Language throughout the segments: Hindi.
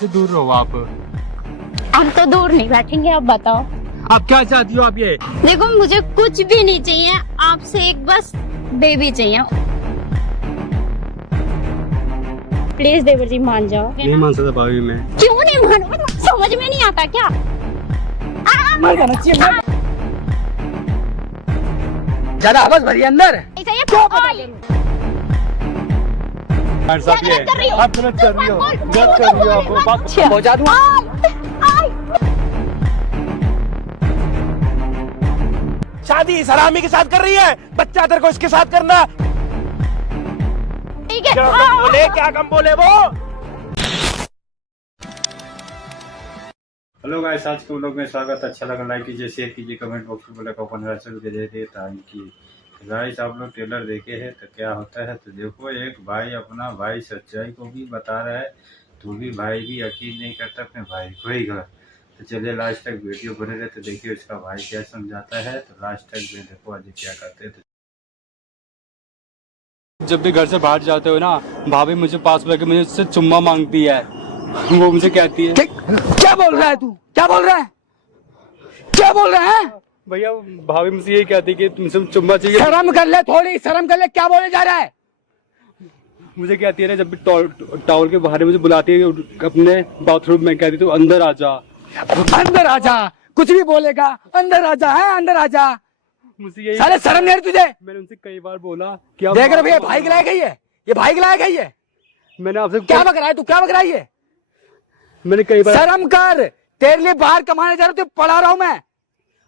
से दूर रहो आप। हम तो दूर नहीं बैठेंगे, आप बताओ आप क्या चाहती हो? आप ये देखो, मुझे कुछ भी नहीं चाहिए आपसे, एक बस बेबी चाहिए। प्लीज देवर जी मान जाओ। नहीं मान सकता भाभी मैं। क्यों नहीं मानो? समझ में नहीं आता क्या? मर जाना चाहिए। ज्यादा आवाज भरी अंदर। ऐसा ये साहब ये गलत कर रही हो। आप गलत कर रही हो, गलत कर रही हो आप। पहुंचा दूं। शादी इस हरामी के साथ कर रही है, बच्चा तेरे को इसके साथ करना। ठीक है। क्या कम बोले, क्या कम बोले वो। हेलो गाइस, आज के व्लॉग में स्वागत। अच्छा लगा लाइक कीजिए, शेयर कीजिए, कमेंट बॉक्स में बोले open they they thank you. Guys आप लोग ट्रेलर देखे हैं तो क्या होता है, तो देखो एक भाई अपना भाई सच्चाई को भी बता रहा है, तो भी भाई भी यकीन नहीं करता अपने भाई को ही घर। तो चलिए लास्ट तक वीडियो बने रहे, तो देखिए उसका भाई क्या समझाता है। तो लास्ट तक में देखो आज क्या करते हैं। जब भी घर से बाहर जाते हो ना, भाभी मुझे पास बुला के मुझे उससे चुम्मा मांगती है। वो मुझे कहती है क्या बोल रहा है तू? क्या बोल रहा है? क्या बोल रहा है? भैया भाभी मुझसे यही कहती है कि तुमसे चुम्मा चाहिए। शर्म कर ले, थोड़ी शर्म कर ले। क्या बोले जा रहा है? मुझे कहती है ना, जब भी टॉवल के बाहर मुझे बुलाती है अपने बाथरूम में, कहती है तू अंदर आ जा। अंदर आ जा, कुछ भी बोलेगा। अंदर आ जा, है अंदर आ जा। मुझे यही साले शर्म नहीं आ रही तुझे? मैंने उनसे कई बार बोला कि आप देख रहे भैया, भाई गिराया गई है ये, भाई गिराया गई है। मैंने आपसे क्या बक रहा है तू? क्या बक रहा है ये? मैंने कई बार शर्म कर, तेरे लिए बाहर कमाने जा रहा हूँ, पढ़ा रहा हूँ मैं।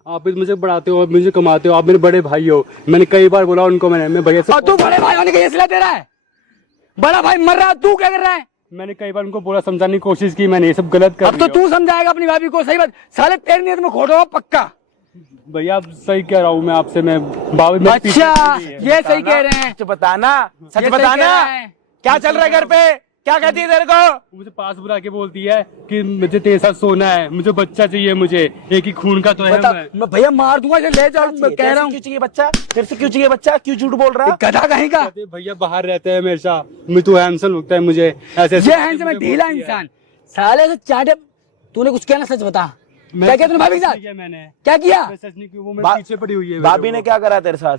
आप भी मुझे पढ़ाते हो, मुझे कमाते हो, आप मेरे बड़े भाई हो। मैंने कई बार बोला उनको, मैं भैया से। और तू बड़े भाई होने का ये सिला दे रहा है? बड़ा भाई मर रहा है, तू क्या कर रहा है? मैंने कई बार उनको बोला, समझाने की कोशिश की मैंने, ये सब गलत कर अब तो तू समझाएगा अपनी भाभी को। सही बात, साले तेरी नीयत में खोट रहा हूँ पक्का। भैया आप सही कह रहा हूँ मैं आपसे। मैं भाभी मेरे पीछे अच्छा पड़ी है। ये सही कह रहे हैं। सच बताना, सच ये सही बताना। कह रहे हैं। क्या चल रहा है घर पे? क्या कहती है तेरे को? मुझे पास बुला के बोलती है कि मुझे तेरे साथ सोना है, मुझे बच्चा चाहिए, मुझे एक ही खून का तो है। बता, मैं भैया मार दूंगा, इसे ले जाओ। मैं कह रहा हूँ क्यों चाहिए बच्चा? तेरे से क्यों चाहिए बच्चा? क्यों झूठ बोल रहा है? गधा कहीं का। कहते, भैया बाहर रहते हैं हमेशा, मैं तू हैंडसम लगता है मुझे ऐसे। ये हैंडसम है, ढीला इंसान। साले से चाटे। तूने कुछ किया ना? सच बता, क्या किया तूने भाभी के साथ? मैंने क्या किया? मैं सच नहीं की, वो मेरे पीछे पड़ी हुई है। भाभी ने क्या करा तेरे साथ?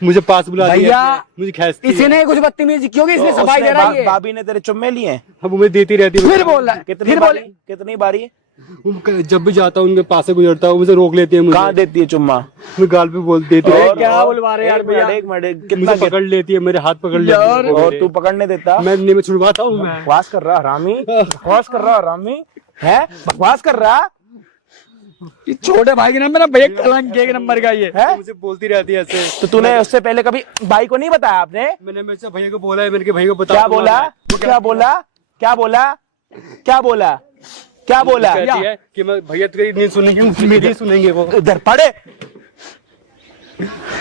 मुझे पास बुला दिया, भैया मुझे खींचती है। इसी ने कुछ बदतमीजी क्योंकि इसने सफाई दे रहा है। भाभी ने तेरे चुम्मे लिए? अब वो मुझे देती रहती है। फिर बोल रहा है, कितनी फिर बारी? बोले। कितनी बारी? जब भी जाता हूँ उनके पास से गुजरता हूँ, मुझे रोक लेती है। मुझे कहाँ देती है चुम्मा? मैं गाल पे बोल देती है। और- क्या और- बुलवा रहे यार एक मिनट, भैया? एक मिनट, मुझे कितना पकड़ लेती है, मेरे हाथ पकड़ लेती यार, है। और तू पकड़ने देता? मैं छुड़वाता हूँ मैं। बकवास कर रहा हरामी, बकवास कर रहा हरामी है, बकवास कर रहा ये छोटे भाई के नंबर ना भैया, कलंक एक नंबर का ये है। मुझे बोलती रहती है ऐसे। तो तूने उससे पहले कभी भाई को नहीं बताया आपने? मैंने मेरे से भैया को बोला है, मेरे के भैया को बता क्या बोला? क्या बोला? क्या बोला? क्या बोला? क्या बोला? कहती है कि मैं भैया तेरी नहीं सुनेंगे, मेरी सुनेंगे वो। इधर पड़े।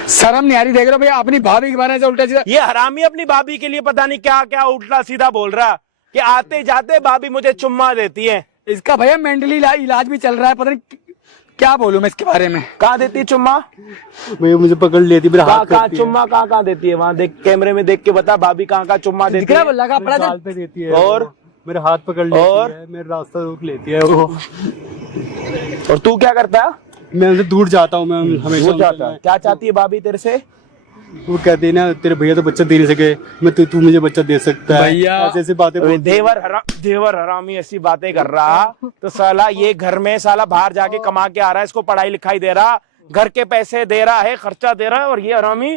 शर्म नहीं आ रही? देख रहे हो भैया, अपनी भाभी के बारे में उल्टा सीधा। ये हरामी अपनी भाभी के लिए पता नहीं क्या क्या उल्टा सीधा बोल रहा कि आते जाते भाभी मुझे चुम्मा देती है। इसका भैया मेंटली इलाज भी चल रहा है, पता नहीं क्या बोलूं मैं इसके बारे में। कहाँ देती है चुम्मा? भैया मुझे पकड़ लेती है, मेरा हाथ कहाँ करती है। चुम्मा कहाँ देती है? वहाँ देख, कैमरे में देख के बता, भाभी कहाँ चुम्मा देती दिख रहा है? है, लगा पड़ा गाल था। पे देती है और? मेरे हाथ पकड़ लेती और? है, मेरा रास्ता रोक लेती है वो। और तू क्या करता है? मैं उनसे दूर जाता हूँ, मैं हमेशा वो चाहता है? क्या चाहती है भाभी तेरे से? वो कहती है ना, तेरे भैया तो बच्चा दे नहीं सके, मैं तू मुझे बच्चा दे सकता है। भैया। ऐसे ऐसी बातें बोलती है। देवर हरामी ऐसी बातें कर रहा तो साला ये घर में साला बाहर जाके कमा के आ रहा है, इसको पढ़ाई लिखाई दे रहा, घर के पैसे दे रहा है, खर्चा दे रहा है, और ये हरामी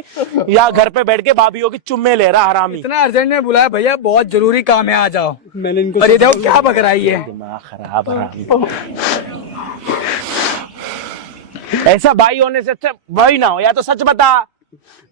या घर पे बैठ के भाभीयों की चुम्मे ले रहा हरामी। इतना अर्जेंट में बुलाया भैया, बहुत जरूरी काम है, आ जाओ। मैंने इनको और ये देखो क्या बक रही है। दिमाग खराब हरामी। ऐसा भाई होने से अच्छा भाई ना हो, या तो सच बता।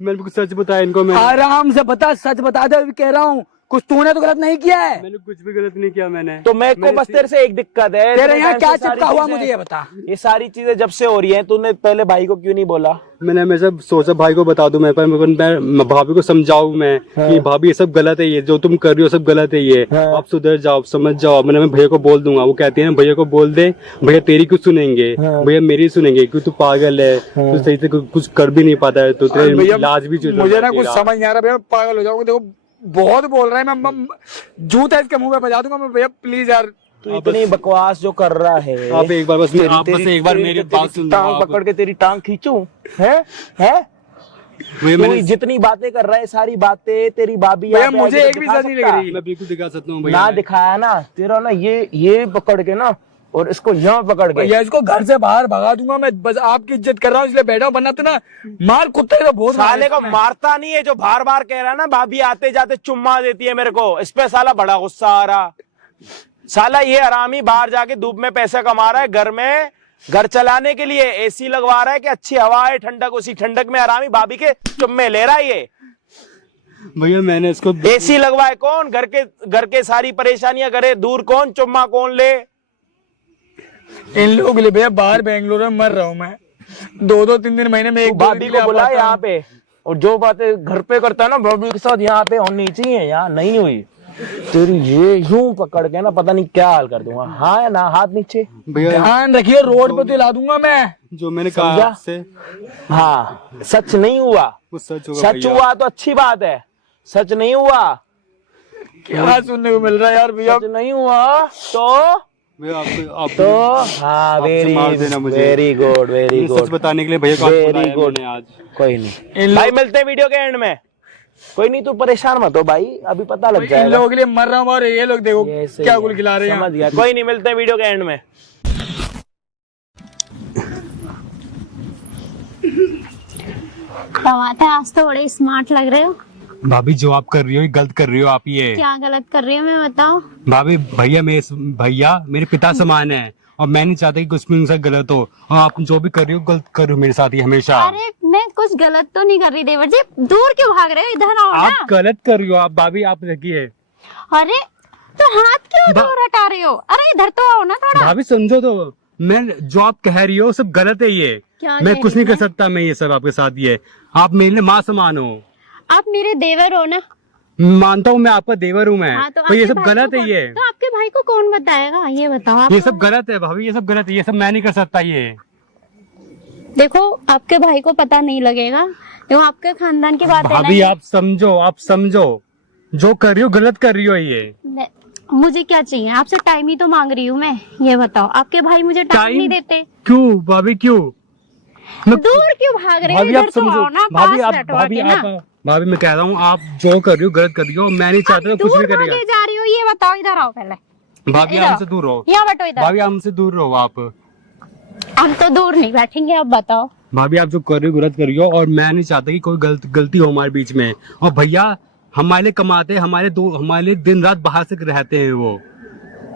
मैंने कुछ सच बताया इनको। मैं आराम से बता, सच बता दे, अभी कह रहा हूँ। कुछ तूने तो गलत नहीं किया है। मैंने कुछ भी गलत नहीं किया। मैंने तो मैं को बस तेरे से एक दिक्कत है, तेरे यहाँ क्या सारी चिपका हुआ चीजें- मुझे ये बता। ये सारी चीजें जब से हो रही हैं, तूने पहले भाई को क्यों नहीं बोला? मैंने हमेशा सोचा भाई को बता दूं, मैं भाभी को समझाऊं मैं कि भाभी ये सब गलत है, ये जो तुम कर रही हो सब गलत है, ये आप सुधर जाओ, समझ जाओ। मैं भैया को बोल दूंगा। वो कहती है ना, भैया को बोल दे, भैया तेरी क्यों सुनेंगे, भैया मेरी सुनेंगे, क्योंकि तू पागल है, तू सही से कुछ कर भी नहीं पाता है, तो तेरे इलाज भी मुझे ना कुछ समझ नहीं आ रहा भैया, पागल हो जाऊंगा। देखो बहुत बोल रहा है, मैं जूता इसके मुंह पे बजा दूंगा मैं। भैया प्लीज यार, तू इतनी बकवास जो कर रहा है, आप एक बार बस आप बस एक बार मेरी बात सुन लो। टांग पकड़ के तेरी टांग खींचूं? है भैया तू मैंने जितनी बातें कर रहा है सारी बातें तेरी भाभी भैया यहाँ पे मुझे आके एक भी दिखा सच नहीं लग सकता? रही। मैं बिल्कुल दिखा सकता हूँ भैया। ना दिखाया ना तेरा ना ये पकड़ के ना और इसको यहाँ पकड़ के भैया इसको घर से बाहर भगा दूंगा मैं, बस आपकी इज्जत कर रहा हूँ इसलिए बैठा हूँ, वरना तो ना मार कुत्ते तो बहुत साले को मारता नहीं है जो बार बार कह रहा है ना भाभी आते जाते चुम्मा देती है मेरे को, इस पे साला बड़ा गुस्सा आ रहा। साला ये हरामी बाहर जाके धूप में पैसे कमा रहा है, घर में घर चलाने के लिए एसी लगवा रहा है कि अच्छी हवा है ठंडक, उसी ठंडक में हरामी भाभी के चुम्मे ले रहा है। ये भैया मैंने इसको एसी लगवाए कौन, घर के सारी परेशानियां करे दूर कौन, चुम्मा कौन ले? इन लोगों के लिए भैया बाहर बेंगलोर में मर रहा हूँ मैं, 2-2 3-3 महीने में एक भाभी को बुला यहाँ पे, और जो बातें घर पे करता है ना भाभी के साथ यहाँ पे होनी चाहिए, यहाँ नहीं हुई तेरी ये यूं पकड़ के ना पता नहीं क्या हाल कर दूंगा। हाँ या ना, हाथ नीचे। भैया ध्यान रखिए, रोड पे तो ला दूंगा मैं जो मैंने कहा आपसे। हाँ सच नहीं हुआ, वो सच होगा सच हुआ तो अच्छी बात है, सच नहीं हुआ क्या सुनने को मिल रहा है यार भैया। सच नहीं हुआ तो हाँ वेरी गुड सच बताने के लिए भैया वेरी गुड। आज कोई नहीं भाई, मिलते हैं वीडियो के एंड में। कोई नहीं तू परेशान मत हो भाई, अभी पता लग जाएगा। इन लोगों के लिए मर रहा हूँ और ये लोग देखो क्या गुल खिला रहे हैं। समझ गया, कोई नहीं मिलते हैं वीडियो के एंड में। बात है, आज तो बड़े स्मार्ट लग रहे हो। भाभी जो आप कर रही हो ये गलत कर रही हो आप। ये क्या गलत कर रही हो मैं बताओ? भाभी भैया मेरे पिता समान है और मैं नहीं चाहता कि कुछ भी उनसे गलत हो, और आप जो भी कर रही हो गलत कर रही हो मेरे साथ ही हमेशा। अरे मैं कुछ गलत तो नहीं कर रही देवर जी, दूर क्यों भाग रहे हो, इधर आओ ना। आप गलत कर रही हो आप भाभी, आप देखिए। अरे तो हाथ क्यों दूर हटा रहे हो? अरे इधर तो आओ ना थोड़ा। भाभी समझो तो, मैं जो आप कह रही हो सब गलत है ये। मैं कुछ नहीं कर सकता मैं ये सब आपके साथ। ये आप मेरे लिए माँ समान हो, आप मेरे देवर हो ना। मानता हूँ मैं आपका देवर हूँ मैं, हाँ, तो ये सब गलत है। ये तो आपके भाई को कौन बताएगा ये बताओ आप? ये सब गलत है भाभी, ये सब गलत है, ये सब मैं नहीं कर सकता। ये देखो आपके भाई को पता नहीं लगेगा, तो आपके खानदान की बात है भाभी। ना। आप समझो जो कर रही हो गलत कर रही हो ये। मुझे क्या चाहिए आपसे? टाइम ही तो मांग रही हूँ मैं, ये बताओ। आपके भाई मुझे टाइम नहीं देते। क्यों भाभी क्यों? दूर क्यों भाग रहे हो? इधर तो आओ ना, पास बैठो आके ना। भाभी मैं कह रहा हूँ आप जो कर रही हो गलत कर रही हो, मैं नहीं चाहता कुछ भी करेगा। जा रही हो ये बताओ, इधर आओ पहले। भाभी हमसे दूर रहो, यहाँ बैठो इधर। भाभी हमसे दूर रहो आप। हम तो दूर नहीं बैठेंगे, अब बताओ। भाभी आप जो कर रही हो गलत कर रही हो, और मैं नहीं चाहता कि कोई गलती हो हमारे बीच में। और भैया हमारे लिए कमाते हैं, हमारे लिए दिन रात बाहर से रहते हैं।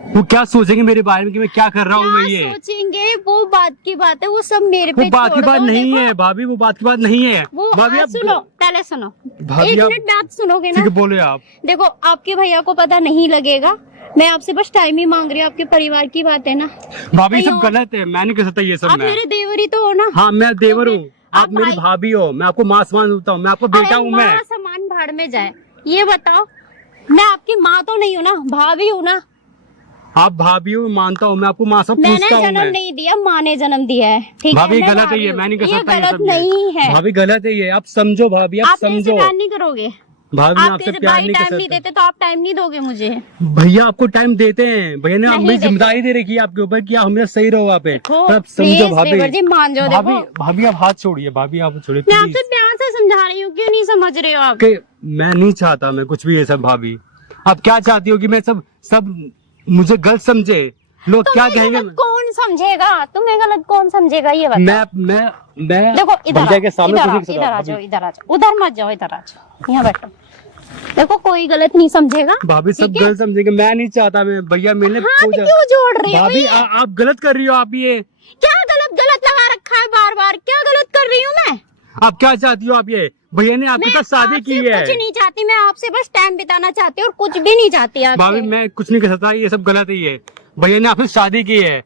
वो क्या सोचेंगे मेरे बारे में कि मैं क्या कर रहा हूँ? मैं ये सोचेंगे वो बात की बात है, वो सब मेरे पे वो बात की बात नहीं है भाभी, वो बात की बात नहीं है। भाभी आप सुनो, पहले सुनो, भाभी एक मिनट बात सुनोगे ना? ठीक है बोले आप। देखो आपके भैया को पता नहीं लगेगा, मैं आपसे बस टाइम ही मांग रही हूँ, आपके परिवार की बात है ना। भाभी सब गलत है, मैं नहीं कर सकता ये सब। आप मेरे देवर ही तो हो ना। हाँ मैं देवर हूँ, आप मेरी भाभी हो, मैं आपको माँ समान होता हूँ, मैं आपको बेटा हूँ। मैं समान भाड़ में जाए, ये बताओ। मैं आपकी माँ तो नहीं हूँ ना, भाभी हूँ ना। आप भाभी हो मानता हूँ, मैं आपको माँ सब मैंने पूछता हूँ। जन्म नहीं दिया, माँ ने जन्म दिया है, ठीक है? भाभी गलत है ये, मैं नहीं कर सकता। ये गलत नहीं है भाभी, गलत है ये, आप समझो भाभी, आप समझो। प्यार नहीं करोगे भाभी, मैं आपसे आपके प्यार भाई नहीं कर टाइम नहीं सकता। देते तो आप टाइम नहीं दोगे मुझे? भैया आपको टाइम देते हैं, भैया ने नहीं अपनी देते। जिम्मेदारी दे रखी है आपके ऊपर कि आप हमेशा सही रहो। आप देखो, आप समझो प्लीज भाभी। देवर जी मान जाओ। भाभी देखो भाभी आप हाथ छोड़िए, भाभी आप छोड़िए मैं प्लीज। आपसे प्यार से समझा रही हूँ, क्यों नहीं समझ रहे हो आप? मैं नहीं चाहता मैं कुछ भी ये सब। भाभी आप क्या चाहती हो कि मैं सब मुझे गलत समझे? लोग क्या कहेंगे? कौन समझेगा तुम्हें गलत? कौन समझेगा ये बताओ? मैं देखो इधर भैया के सामने इधर आ जाओ, इधर आ जाओ, उधर मत जाओ, इधर आ जाओ, यहाँ बैठो। देखो कोई गलत नहीं समझेगा। भाभी सब गलत समझेंगे, मैं नहीं चाहता। मैं भैया मैंने हाथ क्यों जोड़ रही हो? भाभी आप गलत कर रही हो। आप ये क्या गलत लगा रखा है बार बार? क्या गलत कर रही हूँ मैं? आप क्या चाहती हो? आप ये भैया ने आपके साथ शादी की है। कुछ नहीं चाहती मैं, आपसे बस टाइम बिताना चाहती हूँ और कुछ भी नहीं चाहती आपसे। भाभी मैं कुछ नहीं कर सकता, ये सब गलत है। ये भैया ने आपसे शादी की है,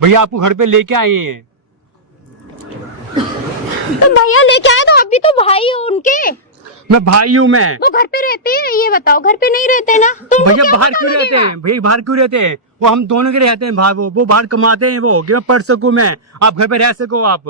भैया आपको घर पे लेके आए हैं। तो भैया लेके आए तो आप भी तो भाई हो उनके। मैं भाई हूँ मैं। वो घर पे रहते हैं ये बताओ? घर पे नहीं रहते ना? तुमको भैया क्या बाहर पता क्यों रहते लगेगा? हैं? भैया बाहर क्यों रहते हैं? वो हम दोनों के रहते हैं भाई। वो बाहर कमाते हैं, वो कि मैं पढ़ सकूं, मैं आप घर पे रह सको। आप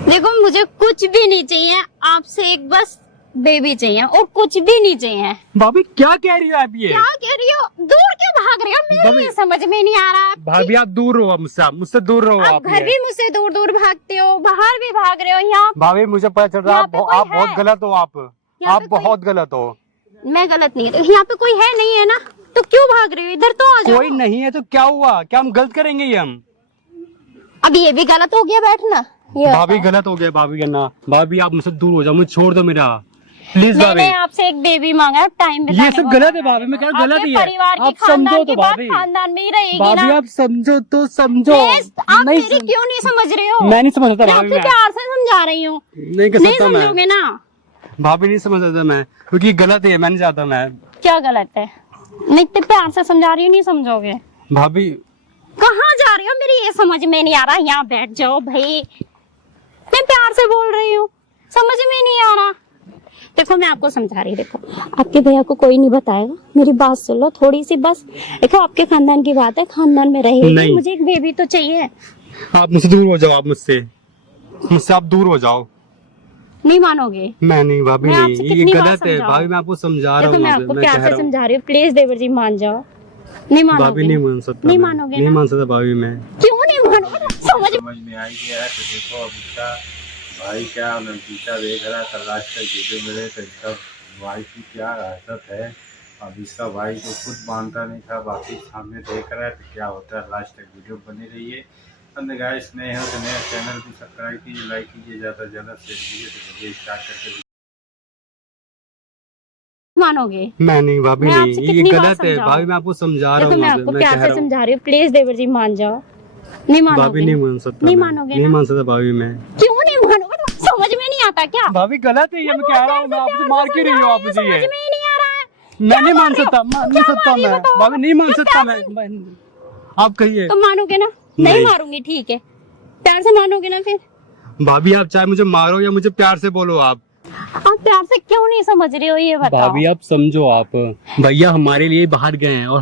देखो मुझे कुछ भी नहीं चाहिए आपसे, एक बस बेबी चाहिए और कुछ भी नहीं चाहिए। भाभी क्या कह रही हो आप ये? क्या कह रही हो? दूर क्यों भाग रही हो? मेरे भाभी- ये समझ में नहीं आ रहा। भाभी आप दूर रहो मुझसे, आप मुझसे दूर रहो आप आप घर ये। भी मुझसे दूर दूर भागते हो, बाहर भी भाग रहे हो। यहाँ भाभी मुझे पता चल रहा है यहाँ पे कोई आप बहुत है? गलत हो। आप यहाँ पे कोई- बहुत गलत हो। मैं गलत नहीं है, यहाँ पे कोई है नहीं है ना, तो क्यों भाग रही हो? इधर तो आ जाओ। कोई नहीं है तो क्या हुआ? क्या हम गलत करेंगे ये हम? अब ये भी गलत हो गया बैठना। ये भाभी गलत हो गया भाभी करना। भाभी आप मुझसे दूर हो जाओ, मुझे छोड़ दो मेरा, प्लीज भाभी। मैंने आपसे एक बेबी मांगा है, टाइम बिताने ये सब को गलत है मांगा भाभी, मैं कह रहा हूँ गलत आपके ही है। परिवार की आप खानदान समझो की तो बात भाभी। खानदान में ही रहेगी भाभी ना। आप समझो तो समझो। आप नहीं मेरी क्यों नहीं समझ रहे हो? मैं नहीं समझ सकता मैं भाभी। आपसे मैं प्यार से समझा रही हूँ, नहीं कर नहीं सकता मैं समझोगे ना? भाभी, नहीं समझ सकता मैं, क्योंकि गलत है, मैं नहीं चाहता मैं। क्या गलत है? मैं इतने प्यार से समझा रही हूँ, नहीं समझोगे? भाभी कहाँ जा रही हो? मेरी ये समझ में नहीं आ रहा। यहाँ बैठ जाओ भाई, मैं प्यार से बोल रही हूँ, समझ में नहीं आ रहा। देखो मैं आपको समझा रही हूँ, देखो आपके भैया को कोई नहीं बताएगा, मेरी बात सुन लो थोड़ी सी बस। देखो आपके खानदान की बात है, खानदान में रहेगी, नहीं। मुझे एक बेबी तो चाहिए। आप मुझसे दूर हो जाओ, आप मुझसे आप दूर हो जाओ। नहीं मानोगे? मैं नहीं भाभी, मैं नहीं, आपसे ये कितनी बार गलत है समझाऊं? भाभी, मैं आपको समझा रहा देखो हूँ। मैं भाभी, आपको मैं प्यार कह से रहा हूँ। समझा रही हूँ, प्लीज देवर जी मान जाओ। नहीं भाभी मानोगे? नहीं मान सकता नहीं मैं। मानोगे नहीं ना? मान सकता भाभी मैं। क्यों नहीं मानोगे? समझ समझ में आई गया है। तो देखो अब इसका भाई क्या नतीजा देख रहा है, लास्ट तक वीडियो मिले तो इसका भाई की क्या हरकत है। अब इसका भाई तो खुद मानता नहीं था, बाकी सामने देख रहा है, तो क्या होता है लास्ट तक वीडियो बनी रहिए। अंदर गाइस नए हो तो नया चैनल को सब्सक्राइब कीजिए, लाइक कीजिए, ज़्यादा से ज़्यादा शेयर कीजिए। तो वीडियो स्टार्ट करके मानोगे? मैं नहीं भाभी, मैं नहीं, आपसे ये कितनी बार गलत है समझाऊं? भाभी, मैं आपको समझा रहा देखो हूँ। मैं भाभी, आपको मैं प्यार कह से रहा हूँ समझा रही हूँ, प्लीज देवर जी मान जाओ। नहीं भाभी, मानोगे? नहीं मान सकता नहीं मैं। मानोगे नहीं ना? मान सकता भाभी मैं। क्यों नहीं मानोगे? समझ में नहीं आता क्या? भाभी गलत है ये, मैं कह रहा हूँ। मैं आपसे मार क्यों रही हूँ आप मुझे? समझ ये में ही नहीं आ रहा है। मैं नहीं मान रहे हो? सकता, मान क्या नहीं सकता मान रही हो मैं बताओ? भाभी, नहीं मान क्या सकता प्यार मैं। आप कहिए। तो मानोगे ना? नहीं नहीं। मारूंगी, ठीक है, प्यार से मानोगे ना? फिर भाभी आप चाहे मुझे मारो या मुझे प्यार से बोलो, आप आप प्यार से क्यों नहीं समझ रहे हो ये बताओ। भाभी आप समझो। आप भैया हमारे लिए बाहर गए हैं और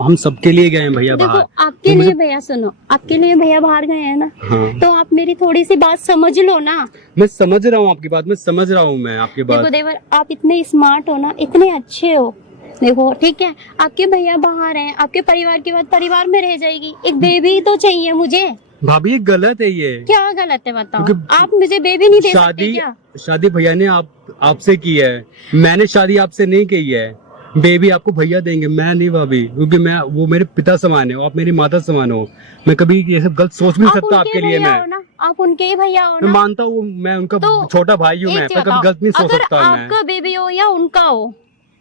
हम सबके लिए गए हैं भैया देखो बाहर। आपके तो लिए भैया, सुनो, आपके लिए भैया बाहर गए हैं ना, हाँ, तो आप मेरी थोड़ी सी बात समझ लो ना। मैं समझ रहा हूँ आपकी बात, मैं समझ रहा हूँ मैं आपकी देखो बात। देवर, आप इतने स्मार्ट हो ना, इतने अच्छे हो। देखो ठीक है, आपके भैया बाहर हैं, आपके परिवार की बात परिवार में रह जाएगी, एक बेबी तो चाहिए मुझे। भाभी ये गलत है ये। क्या गलत है बताओ? क्योंकि आप मुझे बेबी नहीं दे सकते शादी क्या? शादी भैया ने आपसे की है, मैंने शादी आपसे नहीं की है। बेबी आपको भैया देंगे, मैं नहीं भाभी, क्योंकि वो मेरे पिता समान है, आप मेरी माता समान हो। मैं कभी ये सब गलत सोच भी नहीं आप सकता उनके आपके लिए। भैया मैं हो ना, आप उनके ही भैया हो मैं ना। मानता हूँ, मैं उनका तो छोटा भाई हूँ, एक मैं चीज कभी बताओ, गलत नहीं सोच अगर सकता मैं। आपका बेबी हो या उनका हो,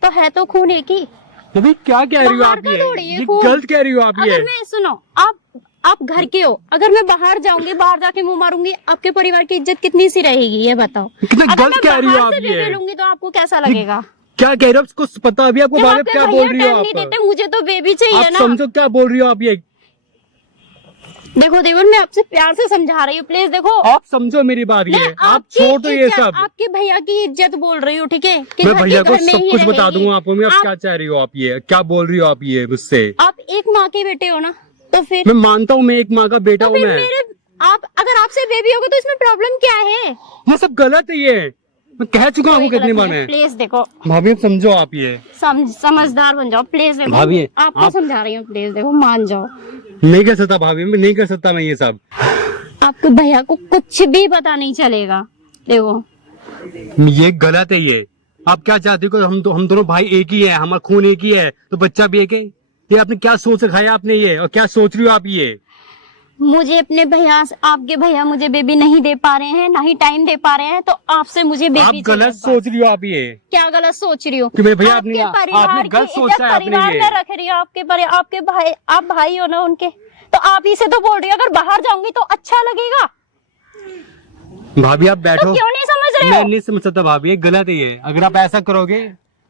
तो है तो खून एक ही। अभी क्या कह रही हो बाहर आप? का थोड़ी है ये खून। गलत कह रही हो आप ये। अगर मैं, सुनो, आप घर के हो, अगर मैं बाहर जाऊंगी, बाहर जाके मुंह मारूंगी, आपके परिवार की इज्जत कितनी सी रहेगी ये बताओ। कितना अगर गलत मैं कह रही हो बाहर आप से ये। बेबी लूंगी तो आपको कैसा लगेगा? क्या कह रहे हो उसको पता अभी आपको जब बारे में आपके क्या भैया बोल रही हो टाइम नहीं आप? देते, मुझे तो बेबी चाहिए आप ना। समझो क्या बोल रही हो आप ये। देखो देवर, मैं आपसे प्यार से समझा रही हूँ, प्लीज देखो। आप समझो मेरी बात, ये मैं आप आपकी छोड़ दो ये इज्जत, सब। आपके भैया की इज्जत बोल रही हूँ, ठीक है? कि मैं घर भैया के को घर में सब ही कुछ बता रहेगी। दूंगा आपको। मैं आप आप- क्या चाह रही हो आप ये, क्या बोल रही हो आप ये मुझसे? आप एक माँ के बेटे हो ना, तो फिर मैं मानता हूँ, मैं एक माँ का बेटा तो हूँ फिर मैं। मेरे आप अगर आपसे बेबी होगा तो इसमें प्रॉब्लम क्या है? ये सब गलत है ये, मैं कह चुका हूँ कितनी बार मैं। प्लीज देखो, भाभी अब समझो आप ये। समझदार बन जाओ प्लीज। देखो भाभी, आपको आप- समझा रही हूँ, प्लीज देखो, मान जाओ। नहीं कर सकता भाभी, मैं नहीं कर सकता मैं ये सब। आपके भैया को कुछ भी पता नहीं चलेगा। देखो ये गलत है ये। आप क्या चाहती हो? हम दोनों भाई एक ही है, हमारा खून एक ही है, तो बच्चा भी एक है। ये आपने क्या सोच रखा है आपने ये, और क्या सोच रही हो आप ये? मुझे अपने भैया, आपके भैया मुझे बेबी नहीं दे पा रहे हैं, ना ही टाइम दे पा रहे हैं, तो आपसे मुझे बेबी आप चाहिए गलत बस। सोच रही हो आप ये। क्या गलत सोच रही हो? कि मेरे भैया आपके आपने परिवार गलत की सोचा इज्जत है आपने परिवार ये। में रख रही हो। आपके भाई, आप भाई हो ना उनके, तो आप ही से तो बोल रही हो अगर बाहर जाऊंगी तो अच्छा लगेगा। भाभी आप तो बैठो। क्यों नहीं समझ रहे मैं हो? नहीं समझ सकता भाभी, ये गलत है ये। अगर आप ऐसा करोगे,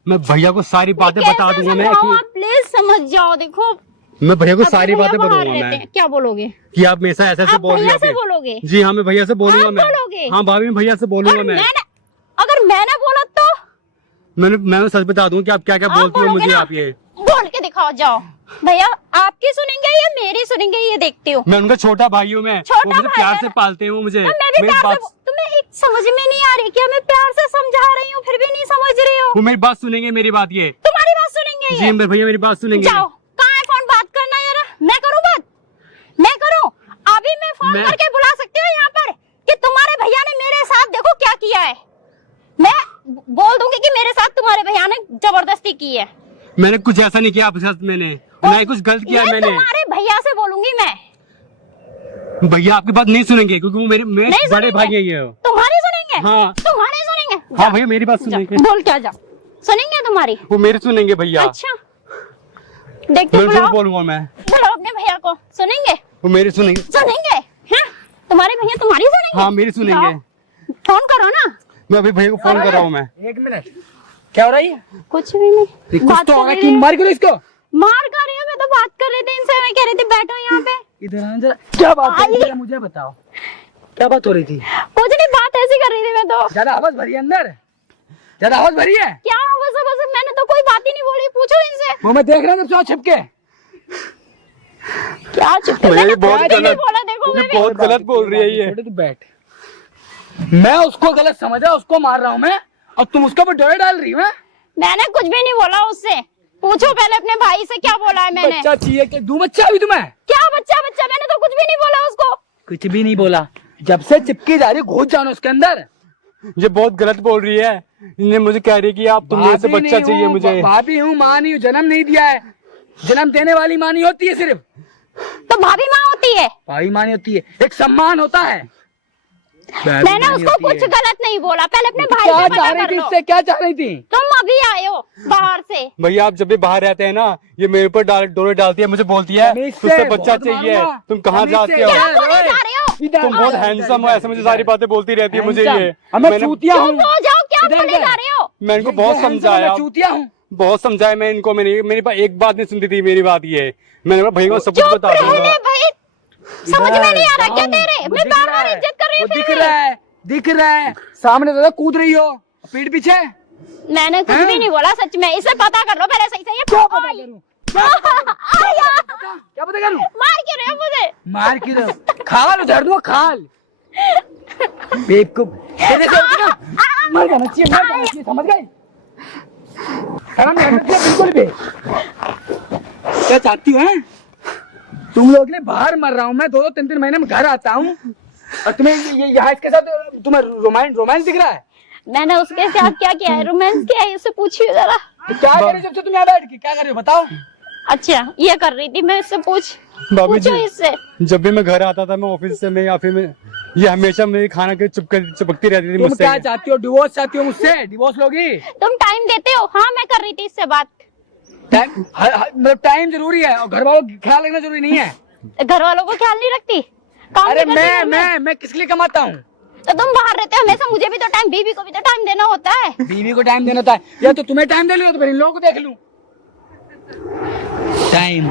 मैं भैया को सारी बातें कैसे बता दूंगा मैं समझाऊं? कि आप प्लीज समझ जाओ। देखो मैं भैया को आपके सारी भैया बातें बाहर बताऊंगा रहते मैं हैं, क्या बोलोगे? कि आप मेरे साथ ऐसे आप बोल रही भैया हो से आप ये। बोलोगे? जी हाँ, मैं भैया से बोलूंगा आप मैं। बोलोगे? हाँ भाभी, मैं भैया से बोलूंगा और मैं। अगर मैंने बोला तो मैं सच बता दूंगा कि आप क्या क्या आप बोलती हो बोलोगे मुझे ना? आप ये। बोल के दिखाओ, जाओ। भैया आपकी सुनेंगे या मेरी सुनेंगे, ये देखती हूँ। मैं उनका छोटा भाई हूँ मैं। छोटा वो मुझे भाई प्यार है से ना? पालते हैं वो मुझे। तो मैं भी मेरी प्यार बात से, तुम्हें एक समझ में नहीं आ रही क्या? मैं प्यार से समझा रही हूँ फिर भी नहीं समझ रही हो। वो मेरी बात सुनेंगे, मेरी बात ये। तुम्हारी बात सुनेंगे जी ये? मेरे भैया मेरी बात सुनेंगे। जाओ, कहाँ है फोन? बात करना यार। मैं करूँ बात? मैं करूँ? अभी मैं फोन करके बुला सकती हूँ यहाँ पर कि तुम्हारे भैया ने मेरे साथ देखो क्या किया है। मैं बोल दूंगी कि मेरे साथ तुम्हारे भैया ने जबरदस्ती की है। मैंने कुछ ऐसा नहीं किया आपके साथ, मैंने ना ही कुछ गलत किया मैंने। तुम्हारे भैया से बोलूंगी मैं। भैया आपकी बात नहीं सुनेंगे क्योंकि वो मेरे बड़े भाई है ये। तुम्हारी सुनेंगे? हाँ। तुम्हारी सुनेंगे? हाँ भैया मेरी बात सुनेंगे। बोल क्या? जा सुनेंगे तुम्हारी? वो मेरी सुनेंगे भैया। अच्छा देखते बुलाओ, बोलूंगा मैं। बुलाओ अपने भैया को। सुनेंगे? वो मेरी सुनेंगे। सुनेंगे? हैं? तुम्हारे भैया तुम्हारी सुनेंगे? हाँ मेरी सुनेंगे। जाओ, फोन करो ना। मैं अभी भैया को फोन कर रहा हूँ मैं। 1 मिनट, क्या हो रही है? कुछ भी नहीं। कुछ बात तो कर होगा रही कि हूँ। मार क्यों इसको? मार कर रही हूँ मैं तो बात कर रही थी इनसे। मैं कह रही थी बैठो यहाँ पे। इधर आना जरा। क्या बात है जरा मुझे बताओ, क्या बात हो रही थी? कुछ नहीं, बात ऐसी कर रही थी मैं तो। ज्यादा आवाज भरी है अंदर, ज्यादा आवाज भरी है। क्या बस मैंने तो कोई बात ही नहीं बोली। पूछो इनसे। वो मैं देख रहा हूँ जब छिपके। क्या चुप? मैंने बहुत गलत बोला। देखो मैं बहुत गलत बोल रही है ये। छोटे तू बैठ। मैं उसको गलत समझा, उसको मार रहा हूँ मैं, और तुम उसके ऊपर डोरे डाल रही हो। मैंने कुछ भी नहीं बोला उससे। पूछो पहले अपने भाई से क्या बोला है मैंने। बच्चा चाहिए कि दू बच्चा अभी तुम्हें? क्या बच्चा? मैंने तो कुछ भी नहीं बोला उसको। कुछ भी नहीं बोला। जब से चिपकी जा रही घुस जाना उसके अंदर। ये बहुत गलत बोल रही है। इन्हें मुझे कह रही है कि आप तुम मेरे से भाभी बच्चा नहीं चाहिए हूँ, मुझे। भाभी हूँ, माँ नहीं हूँ, जन्म नहीं दिया है। जन्म देने वाली माँ नहीं होती है सिर्फ, तो भाभी माँ होती है। भाई माँ नहीं होती है, एक सम्मान होता है। मैंने उसको कुछ गलत नहीं बोला। पहले अपने भाई क्या से चाह पता रही कर थी लो। इससे, क्या चाह रही थी? तुम अभी आए हो बाहर से। भैया आप जब भी बाहर रहते हैं ना, ये मेरे ऊपर डोरे डालती है, मुझे बोलती है तुझसे बच्चा चाहिए, तुम कहाँ जाते हो? क्या बोले जा रहे हो? तुम बहुत हैंडसम हो, ऐसे मुझे सारी बातें बोलती रहती है मुझे ये। मैं चूतिया हूँ। चुप हो जाओ। क्या बोले जा रहे हो? मैं इनको बहुत समझाया, चूतिया हूँ। बहुत समझाया मैं इनको। मेरी एक बात नहीं सुनती थी मेरी बात ये। मैंने भैया को सब कुछ चुप बता रहने दूंगा। भाई। समझ में नहीं आ रहा क्या तेरे? मैं बार बार इज्जत कर रही हूँ दिख फिर रहा है, दिख रहा है सामने, तो कूद रही हो पीठ पीछे। मैंने कुछ भी नहीं बोला सच में। इससे पता कर लो पहले सही से। ये क्या पता करूं? क्या पता करूं? मार क्यों रहे हो मुझे? मार क्यों रहे हो? खाल उधर दो, खाल। बेवकूफ। मर जाना चाहिए, समझ गए? शर्म नहीं आती है बिल्कुल भी। क्या चाहती हो? हैं? तुम लोग ने बाहर मर रहा हूँ मैं, 2-3 महीने में घर आता हूँ, और तुम्हें ये यहाँ इसके साथ तुम्हें रोमांस दिख रहा है? मैंने उसके साथ क्या किया है? रोमांस किया है? इससे पूछिए जरा। तो क्या कर रहे हो जब से तुम यहाँ बैठ के? क्या कर रहे हो बताओ? अच्छा ये कर रही थी मैं। इससे भाभी जी, पूछो इससे। जब भी मैं घर आता था मैं ऑफिस से, मैं या फिर मैं, ये हमेशा मेरे खाना के चिपकती रहती थी तुम मुझसे। क्या चाहती हो? डिवोर्स चाहती हो मुझसे? डिवोर्स लोगी? तुम टाइम देते हो? हाँ मैं कर रही थी इससे बात। मतलब टाइम जरूरी है, और घर वालों का ख्याल रखना जरूरी नहीं है। घर वालों को ख्याल नहीं रखती? काम अरे भी करती घर में। मैं किस लिए कमाता हूँ? तो तुम बाहर रहते हो हमेशा। मुझे भी तो टाइम, बीवी को भी तो टाइम देना होता है। बीवी को टाइम देना होता है, या तो तुम्हें टाइम दे लो, तो फिर इन लोगों को देख लूं। टाइम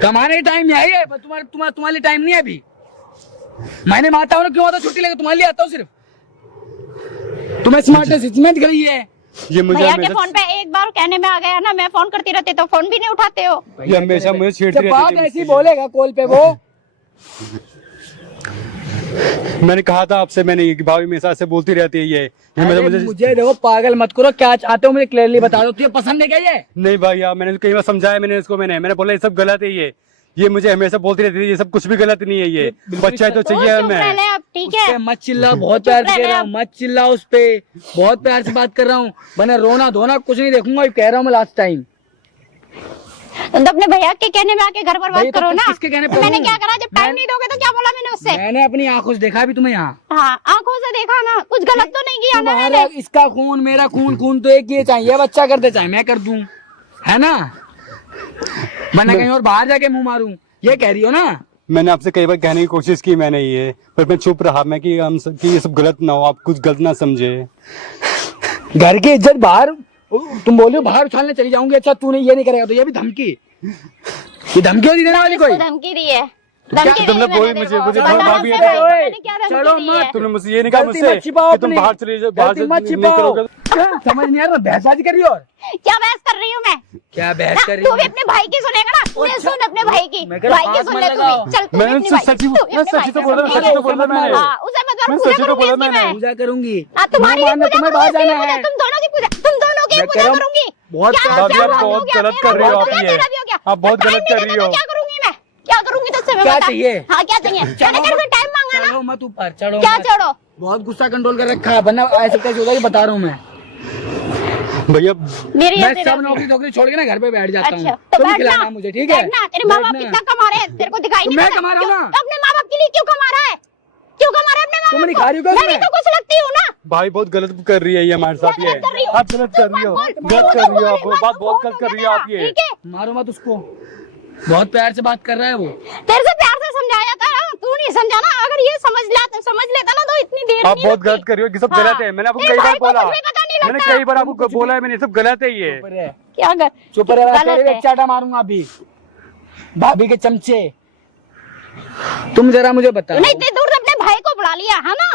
कमाने का टाइम यही है, पर तुम्हारे लिए टाइम नहीं है अभी। मैंने आता हूँ ना, क्यों आता? छुट्टी लेकर तुम्हारे लिए आता हूँ सिर्फ। तुम्हें स्मार्टनेस इसमें दिख रही है। ये मुझे भैया के फोन पे एक बार कहने में आ गया ना, मैं फोन करती रहती तो फोन भी नहीं उठाते हो। ये हमेशा मुझे छेड़ती जब बात रहती ऐसी थी। बोलेगा कॉल पे वो। मैंने कहा था आपसे, मैंने ये भाभी मेरे साथ से बोलती रहती है ये मुझे देखो, पागल मत करो। क्या चाहते हो मुझे क्लियरली बता दो। तुझे पसंद है क्या ये? नहीं भैया, मैंने कई बार समझाया मैंने इसको। मैंने बोला ये सब गलत है ये मुझे हमेशा बोलती रहती थी ये सब कुछ भी गलत नहीं है, ये बच्चा तो चाहिए चुप हमें। रह ले अब, ठीक है? उसपे मत चिल्ला, बहुत प्यार से कह रहा हूँ, मत चिल्ला उस पे, बहुत प्यार से बात कर रहा हूँ। मैंने रोना धोना कुछ नहीं देखूंगा, कह रहा हूँ मैं लास्ट टाइम। तुम तो अपने भैया के कहने में आके घर पर बात करो ना। किसके कहने पे? मैंने क्या करा? जब टाइम नहीं दोगे तो क्या बोला मैंने उससे? मैंने अपनी आंखों से देखा भी तुम्हें यहाँ। हाँ आंखों से देखा ना, कुछ गलत तो नहीं किया ना तुम्हारा मैंने। इसका खून मेरा खून, खून तो एक ही है, चाहे ये बच्चा कर दे चाहे मैं कर दूं, है ना? वरना कहीं और बाहर जाके मुंह मारूं, ये कह रही हो ना? मैंने आपसे कई बार कहने की कोशिश की मैंने ये, पर मैं चुप रहा। मैं कि ये सब गलत ना हो, आप कुछ गलत ना समझे। घर की इज्जत बाहर, तुम बोलो बाहर उछालने चली जाऊंगी। अच्छा तूने ये नहीं करेगा तो ये भी धमकी, ये धमकी होती देने वाली कोई? धमकी दी है। तुमने बोली मुझे भाभी चलो मत, तुमने मुझसे ये नहीं कहा गलती मुझसे मत छिपाओ कि तुम अपनी, बाहर चले जाओ, बाहर गलती मत नहीं छिपाओ। करोगे। समझ नहीं आ रहा, बहसबाजी कर रही हो? क्या बहस कर रही हूँ मैं? क्या बहस कर रही तू हो? भी अपने भाई की सुनेगा ना? तू सुन अपने भाई की, मैं कह रहा भाई की हाथ सुन मत ले तू लगाओ। भी। चल तू भी मैंने अपने भाई सच्ची की, तू भी अपने सच्ची भाई तो की बोला, सुन ले। सच्ची तो बोला मैंने। हाँ, उसे मत और मैं पूजा सच तो करूंगी बोला इसकी मैंने। मैं। पूजा करूंगी। तुम्हारी मुंह मारना, पूजा तुम्हें बाहर करूंगी, जाना है। तुम दोनों की पूजा, तुम दोनों की मैं पूजा कह रहा हूं, करूंगी। बहुत क्या- भाभी, क्या आप बात बहुत हो गया? गलत तेरा कर रही हो हो आप गया, ये। तेरा भी हो गया। आप बहुत टाइम गलत नहीं कर रही देता तो हो। क्या करूंगी मैं? क्या करूंगी तुझसे मैं क्या बता। चाहिए? हाँ क्या चाहिए? मैंने तेरे से टाइम मांगा ना। चढ़ो मत ऊपर, चढ़ो क्या मत। चढ़ो? बहुत गुस्सा कंट्रोल कर रखा है, वरना ऐसा कैसे होगा, ये बता रहा हूँ मैं। भैया मेरी मैं ऐसी सब रहती है। नौकरी धोकरी छोड़ के ना घर पे बैठ जाता हूँ। अच्छा तो तुम बैठना खिलाना मुझे, ठीक है? बैठना। तेरे माँ बाप बैठना। कितना कमा रहे हैं तेरे को दिखाई तो नहीं मैं पड़ता? कमा रहा हूँ क्यों? ना। तो अपने माँ बाप के लिए क्यों कमा रहा है? क्यों कमा रहा है अपने माँ तुम बाप नहीं को? खा रही हो क्या मैं भी उसमें? तो कुछ लगती हूँ ना। भाई बहुत गलत कर रही है ये हमारे साथ ये। गलत कर रही हो? आप गलत कर रही हो, तू गलत कर रही हो आप, मत बात बोल, बहुत गलत कर रही हो आप ये। ठीक है मारो मत उसको, बहुत प्यार से बात कर रहा है वो। तेरे से प्यार से समझाया था, तू नहीं समझा ना। अगर ये समझ लेता ना तो इतनी देर आप नहीं बहुत लगती। गलत कर रही हो, ये सब हाँ। गलत है। मैंने आपको तेरे कई बार भाई को बोला, कुछ भी पता नहीं मैंने लगता। कई बार आपको बोला है, मैंने ये सब गलत है ये। चुप रहे, क्या कर चुप रहे, गलत तेरे है। एक चाटा मारूंगा अभी। भाभी के चमचे, तुम जरा मुझे बताओ। नहीं इतनी दूर से अपने भाई को बुला लिया है ना।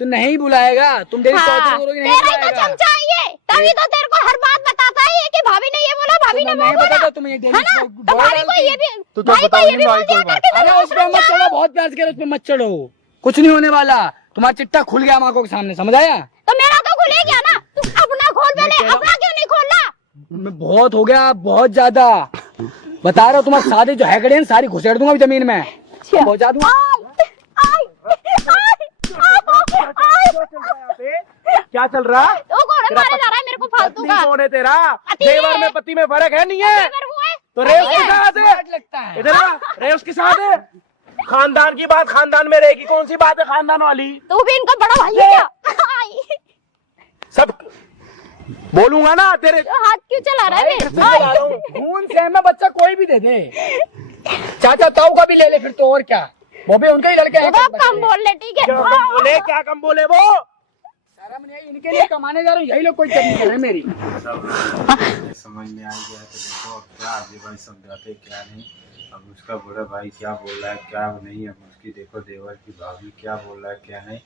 तो नहीं बुलाएगा, तुम डेली हाँ, टॉर्चर करोगी, नहीं तेरा ही तो बुलाएगा। चमचा है ये, तभी तो तेरे को हर बात बताता है ये कि भाभी ने ये बोला, भाभी ने तुम्हें वो नहीं बोला, बताता, तुम ये डेली है ना? तो डोरा भाभी को डालती। ये भी तो क्या भाई को बताऊंगी ये भी भाई बोल दिया कोई बात? करके अरे तुम उस पे मत समझा चढ़ो, लो। बहुत प्यार से करो, उस पे मत चढ़ो, कुछ नहीं होने वाला। तुम्हारा चिट्टा खुल गया आंखों के सामने, समझ आया? तो मेरा तो खुले गया ना। तू अपना खोल पहले, कह रहा हूं- अपना क्यों नहीं खोला? मैं बहुत हो गया, बहुत ज्यादा बता रहा हूँ। तुम्हारी शादी जो हैगड़े हैं सारी घुसेड़ दूंगा अभी जमीन में, पहुंचा दूंगा। क्या चल रहा? तो कौन है मारे जा रहा है मेरे को फालतू पत्नी का? कौन है तेरा? पति देवर है। में पति में फर्क है नहीं है? मेरे वो है। तो रे उसके साथ है, लगता है इधर आ, रे उसके साथ है। खानदान की बात खानदान में रहेगी, कौन सी बात है खानदान वाली? तू भी इनका बड़ा भाई है क्या? सब बोलूंगा ना तेरे। हाथ क्यों चला रहा है बे? खून से में बच्चा कोई भी दे दे, चाचा ताऊ का भी ले ले फिर तो, और क्या। वो भी उनके ही लड़के हैं। तो आप कम बोल ले ठीक है। क्या कम बोले, क्या कम बोले वो? शर्म नहीं आई, इनके लिए कमाने जा रहा हूँ, यही लोग कोई चटनी कर रहे हैं मेरी। समझ में आ गया तो देखो अब क्या आगे भाई समझाते क्या नहीं। अब उसका बड़ा भाई क्या बोल रहा है क्या नहीं, अब उसकी देखो देवर की भाभी क्या बोल रहा है क्या नहीं।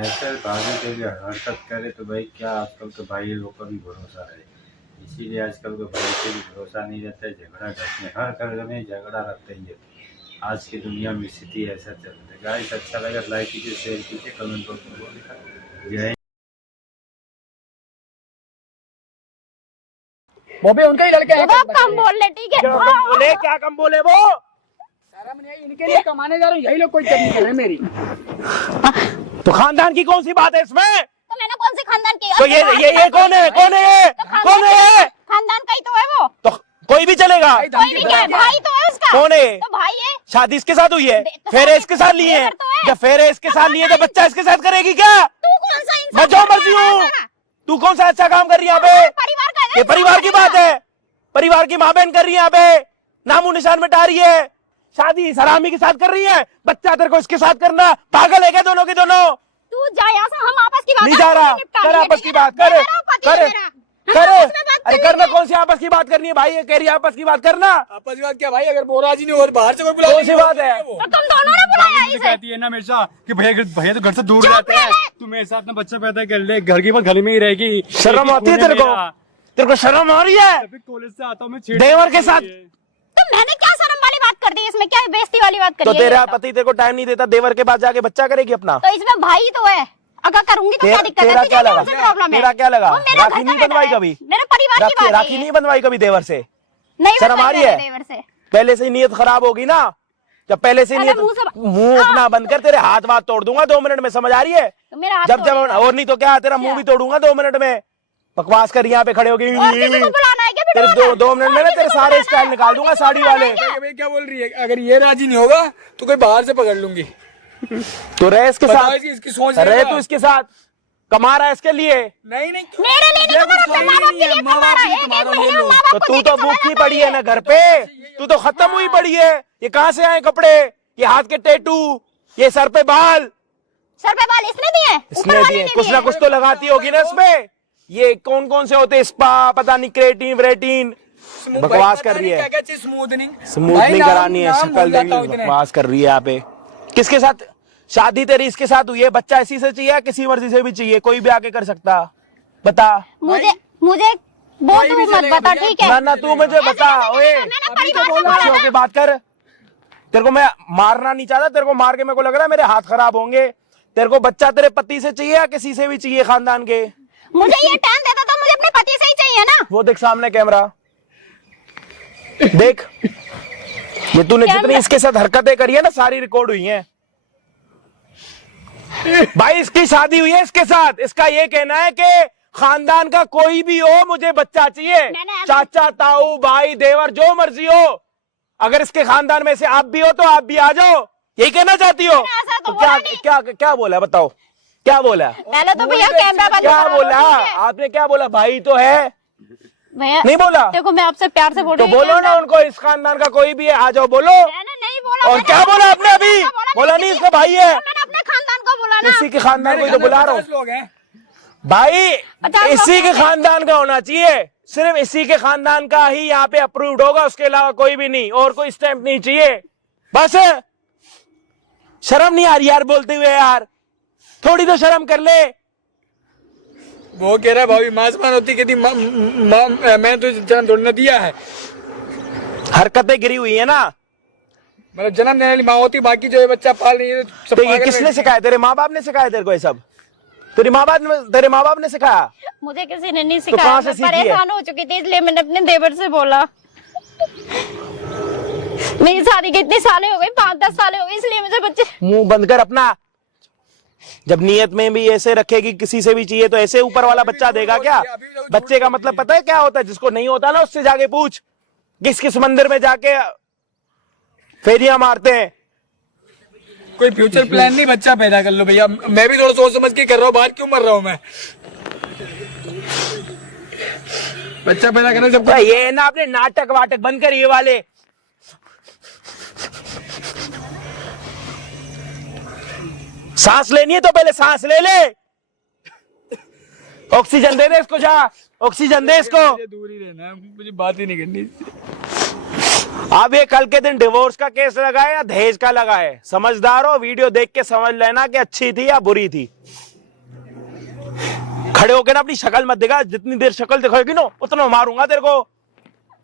ऐसे भाभी के लिए हरकत करे तो भाई क्या आजकल के भाई लोग का भी भरोसा रहे। इसीलिए आजकल के भाई से भी भरोसा नहीं रहता है, झगड़ा करते हैं, हर घर में झगड़ा रखते ही है। आज की दुनिया में स्थिति ऐसा चल रहा है। गाइस अच्छा लगा लाइक कीजिए, शेयर कीजिए, कमेंट बॉक्स में बोलिए। जय वो भी उनके ही लड़के हैं। तो आप कम बोल ले ठीक है। क्या कम बोले, क्या कम बोले वो? शर्म नहीं आई, इनके लिए कमाने जा रहा हूँ, यही लोग कोई चटनी कर रहे हैं मेरी। तो खानदान की कौन सी बात है इसमें? तो मैंने कौन से खानदान की? तो ये कौन है, कौन है ये? कौन है ये? खानदान का ही तो है वो। तो कोई भी चलेगा? कोई भी क्या है, भाई तो है उसका। कौन है? तो भाई है। शादी इसके साथ हुई है, तो फेरे इसके साथ लिए हैं। देवर तो है। जब फेरे इसके साथ लिए तो बच्चा इसके साथ करेगी क्या? तू कौन सा इंसान? मैं जो मर्जी हूँ, तू कौन सा अच्छा काम कर रही है यहाँ पे? परिवार का है। ये परिवार की बात है, परिवार की माँ बहन कर रही है यहाँ पे, नामो निशान मिटा रही है। शादी सलामी के साथ कर रही है, बच्चा तेरे को इसके साथ करना, पागल है क्या दोनों के दोनों? तू जा यहाँ से, हम आपस की बात नहीं जा रहा, कर आपस की बात, कर कर कर। अरे करना, कौन सी आपस की बात करनी है भाई? ये कह रही है आपस की बात करना, आपस की बात क्या भाई, अगर वो राजी नहीं हो बाहर से कोई बुला कौन सी बात है? तो तुम दोनों ने बुलाया मुझे इसे। कहती है ना हमेशा कि भैया तो घर से दूर रहते हैं, तू मेरे साथ ना बच्चा पैदा कर ले, घर की बात घर में ही रहेगी। शर्म आती है तेरे को? तेरे को शर्म आ रही है? कॉलेज से आता हूँ मैं, देवर के साथ तो मैंने क्या शर्म वाली बात कर दी इसमें? क्या बेइज्जती वाली बात करी तो है? तेरा ये बताओ। पति तेरे को टाइम नहीं देता, देवर के पास जाके बच्चा करेगी अपना? तो इसमें भाई तो है, अगर करूंगी तो क्या दिक्कत है? तेरा तुझे क्या लगा? कौन सी प्रॉब्लम है? तेरा क्या लगा? वो मेरा राखी घर का नहीं बनवाई मैटर है। कभी? मेरे परिवार की बात है राखी ये। नहीं बनवाई कभी देवर से? नहीं शर्म आ बनवाई रही है? मेरे देवर से। पहले से ही नीयत खराब होगी ना, जब पहले से अरे नीयत, मुंह से- मुंह अपना बंद कर, तेरे हाथ वाथ तोड़ दूंगा 2 मिनट में, समझ आ रही है? तो मेरा हाथ जब तोड़ जब दिया। और नहीं तो क्या, तेरा मुंह भी तोड़ूंगा 2 मिनट में। बकवास कर यहाँ पे खड़े हो और किसी को बुलाना है क्या? तेरे बिठवाना? 2 मिनट में ना तेरे सारे स्टाइल निकाल दूंगा साड़ी वाले। क्या बोल रही है? अगर ये राजी नहीं होगा तो कोई बाहर से पकड़ लूंगी। तो रहे इसके बताओ साथ, इसकी सोच रहे तू इसके साथ, कमा रहा है इसके लिए। नहीं नहीं, मेरे लिए नहीं, तुम्हारा अपने माँ बाप के लिए कमा रहा है। एक महीने में माँ तो बाप को तू लेके तो चला भूखी जाता पड़ी है ना घर पे, तू तो खत्म हुई पड़ी है। ये कहाँ से आए कपड़े, ये हाथ के टैटू, ये सर पे बाल, सर पे बाल इसने दिए? ऊपर इसने वाले दिए, ने कुछ ना कुछ तो लगाती होगी ना इसमें। ये कौन कौन से होते, स्पा पता नहीं, क्रेटीन व्रेटीन, बकवास कर रही है। क्या क्या चीज स्मूथनिंग स्मूथनिंग करानी है, शक्ल देगी, बकवास कर रही है यहाँ पे। किसके साथ शादी तेरी इसके साथ हुई है? बच्चा इसी से चाहिए, किसी मर्जी से भी चाहिए, कोई भी आके कर सकता, बता। मुझे वो तू मत बता ठीक है? ना ना तू मुझे बता, ओए मैंने परिवार से बोला अच्छे होके बात कर। तेरे को मैं मारना नहीं चाहता, तेरे को मार के मेरे को लग रहा है मेरे हाथ खराब होंगे। तेरे को बच्चा तेरे पति से चाहिए या किसी से भी चाहिए खानदान के? मुझे ये टाइम देता तो मुझे अपने पति से ही चाहिए ना। वो देख सामने कैमरा देख, ये तूने जितनी इसके साथ हरकतें करी है ना सारी रिकॉर्ड हुई हैं। भाई इसकी शादी हुई है इसके साथ, इसका ये कहना है कि खानदान का कोई भी हो मुझे बच्चा चाहिए, चाचा ताऊ भाई देवर जो मर्जी हो, अगर इसके खानदान में से आप भी हो तो आप भी आ जाओ, यही कहना चाहती हो? तो क्या क्या क्या बोला बताओ, क्या बोला? पहले तो भैया कैमरा बंद क्या करा लो, बोला ठीक है? आपने? क्या बोला? भाई तो है, भैया नहीं बोला? देखो मैं आपसे प्यार से बोल तो रही हूँ। बोलो ना उनको, इस खानदान का कोई भी है आ जाओ, बोलो। मैंने नहीं बोला। और क्या बोला आपने अभी? बोला नहीं इसका भाई है, मैंने अपने खानदान को बोला ना। इसी के खानदान को ही तो बुला रहा हूँ 50 लोग हैं। भाई, 50 इसी के खानदान का होना चाहिए, सिर्फ इसी के खानदान का ही यहाँ पे अप्रूव्ड होगा, उसके अलावा कोई भी नहीं, और कोई स्टैंप नहीं चाहिए। बस शर्म नहीं आ रही यार बोलते हुए, यार थोड़ी तो शर्म कर ले। वो कह रहा है भाभी मासमान होती कहती मैं तो जन्म थोड़ी ना दिया है, हरकतें गिरी हुई है ना, मतलब जन्म देने वाली माँ होती, बाकी जो ये बच्चा पाल रही है सब देखिए पागल किसने है। सिखाया? तेरे माँ बाप ने सिखाया तेरे को ये सब? तेरे माँ बाप ने सिखाया? मुझे किसी ने नहीं कहाँ सिखाया, से मैं सीखी है? परेशान हो चुकी थी इसलिए मैंने अपने देवर से बोला। मेरी शादी के इतने साले हो गए, 5-10 साले हो गए, इसलिए मुझे बच्चे। मुंह बंद कर अपना। जब नियत में भी ऐसे रखेगी किसी से भी चाहिए तो ऐसे ऊपर वाला बच्चा देगा क्या? बच्चे का मतलब पता है क्या होता है? जिसको नहीं होता ना उससे जाके पूछ, किस किस मंदिर में जाके फेरियां मारते हैं। कोई फ्यूचर प्लान नहीं, बच्चा पैदा कर लो भैया। मैं भी थोड़ा सोच समझ के कर रहा हूँ, बाहर क्यों मर रहा हूँ मैं? बच्चा पैदा करने सब तो ये ना अपने नाटक वाटक बंद कर, ये वाले सांस लेनी है तो पहले सांस ले ले, ऑक्सीजन दे दे इसको, जा ऑक्सीजन दे इसको। दूर ही रहना है, मुझे बात ही नहीं करनी। अब ये कल के दिन डिवोर्स का केस लगाए या दहेज का लगाए, समझदार हो, वीडियो देख के समझ लेना कि अच्छी थी या बुरी थी। खड़े होकर ना अपनी शक्ल मत दिखा, जितनी देर शक्ल दिखाएगी ना उतना मारूंगा तेरे को।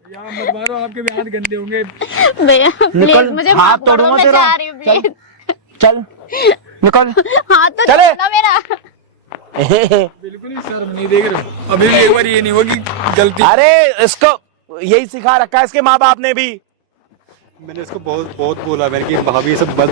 यार मत मारो, आपके भी हाथ गंदे होंगे। भैया निकल, प्लीज मुझे हाथ माफ करो, तोड़ूंगा मैं तेरा। जा रही हूँ, प्लीज। चल निकल। हाथ तो चले। छोड़ो मेरा। बिल्कुल ही शर्म नहीं देख रहे हो। अभी भी एक बार ये नहीं होगी गलती। अरे इसको यही सिखा रखा है इसके माँ बाप ने भी। मैंने इसको बहुत बहुत बोला, मैंने कि भाभी ये सब बंद